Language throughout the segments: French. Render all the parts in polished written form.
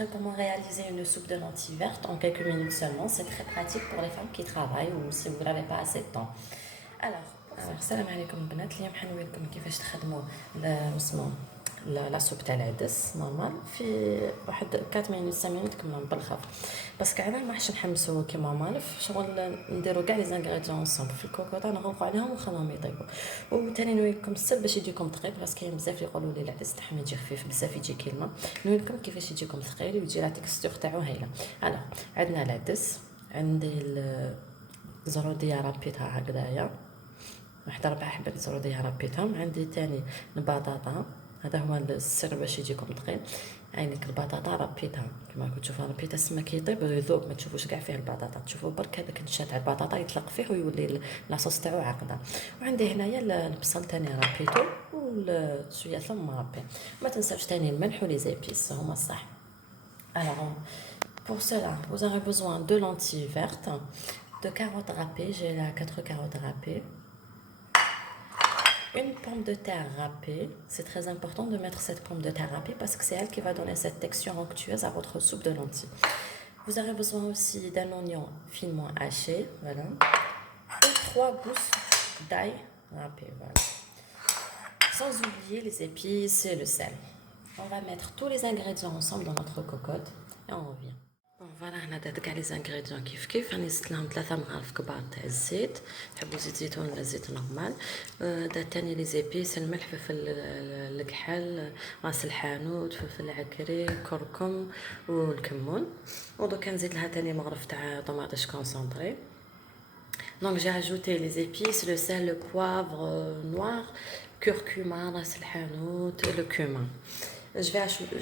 montrer comment réaliser une soupe de lentilles vertes en quelques minutes seulement. C'est très pratique pour les femmes qui travaillent ou si vous n'avez pas assez de temps. Alors salam alaikum البنات. اليوم حنوريكم كيفاش تخدموا اسمه لا سوب تاع العدس نورمال في واحد 4 مينوت 5 مينوت كملوا بالخف. باسكو انا ما حش نحمسو كيما مالف شغل نديرو كاع لي زانغريديون انصومبل في الكوكوطه نغلقوا عليهم ونخليهم يطيبوا. وثاني نوريكم السر باش يجيكم ثقيل باسكو كاين بزاف يقولوا لي العدس تاعهم يجي خفيف بزاف يجي كلمه. نوريكم كيفاش يجيكم ثقيل ويجي لا تكستور تاعو هايله. الوغ عندنا العدس، عندي الزروديه رابيتها هكذايا واحد 4 حبات زروديه ربيتهم. عندي تاني البطاطا، هذا هو السر باش يجيكم ثقيل. عينك البطاطا ربيتها كما راكم تشوفوا ربيتها السما كيطيب ويذوب، ما تشوفوش كاع فيه البطاطا، تشوفوا برك هذاك النشا تاع البطاطا يطلق فيه ويولي لاصوص تاعو عاقده. وعندي هنايا البصل تاني ربيتو وشويه ثم ربي. ما تنساوش تاني الملح ولي زيبيس هما الصح. Alors, pour cela, vous aurez besoin de lentilles vertes, de carottes râpées, j'ai là 4 carottes râpées, une pomme de terre râpée. C'est très important de mettre cette pomme de terre râpée parce que c'est elle qui va donner cette texture onctueuse à votre soupe de lentilles. Vous aurez besoin aussi d'un oignon finement haché, voilà, et 3 gousses d'ail râpées, voilà. Sans oublier les épices et le sel. On va mettre tous les ingrédients ensemble dans notre cocotte et on revient. Bon, voilà, هنا دات كاع لي زانغريديون كيف راني زدت لهم 3 مغارف كبار تاع الزيت، تحبوا زيت زيتون ولا زيت نورمال. دات تاني لي زيبيس، الملح، فلفل الكحل، راس الحانوت، فلفل عكري، كركم والكمون. ودوكا نزيد لها تاني مغرف تاع طوماطيش كونسونطري. Donc j'ai ajouté les épices, le sel, le poivre noir, curcuma, ras el hanout et le cumin.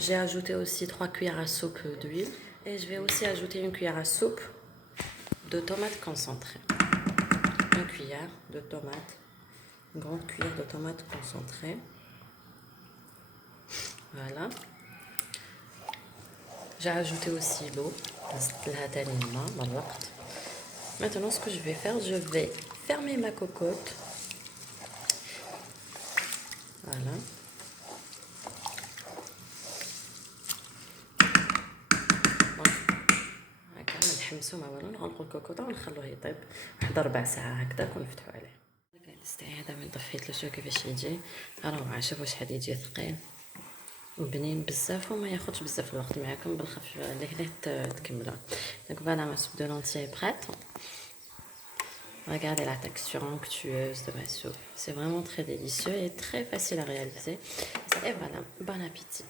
J'ai ajouté aussi 3 cuillères à soupe d'huile et je vais aussi ajouter une cuillère à soupe de tomates concentrées. Une cuillère de tomates, une grande cuillère de tomates concentrées. Voilà. J'ai ajouté aussi l'eau. Maintenant, ce que je vais faire, je vais fermer ma cocotte. Voilà. هكا ما نحمسو ما والو، نغلقو الكوكوطه ونخلوه يطيب واحد 4 ساعات هكذا ونفتحو عليه. العدس تاعي هذا من طفيت له شوف كيفاش يجي روعه. شوفوا شحال يجي ثقيل وبنين بزاف وما ياخذش بزاف الوقت معاكم بالخف لهنا تكملوا. Donc voilà, ma soupe de lentilles est prête. Regardez la texture onctueuse de ma soupe. C'est vraiment très délicieux et très facile à réaliser. Et voilà, bon appétit.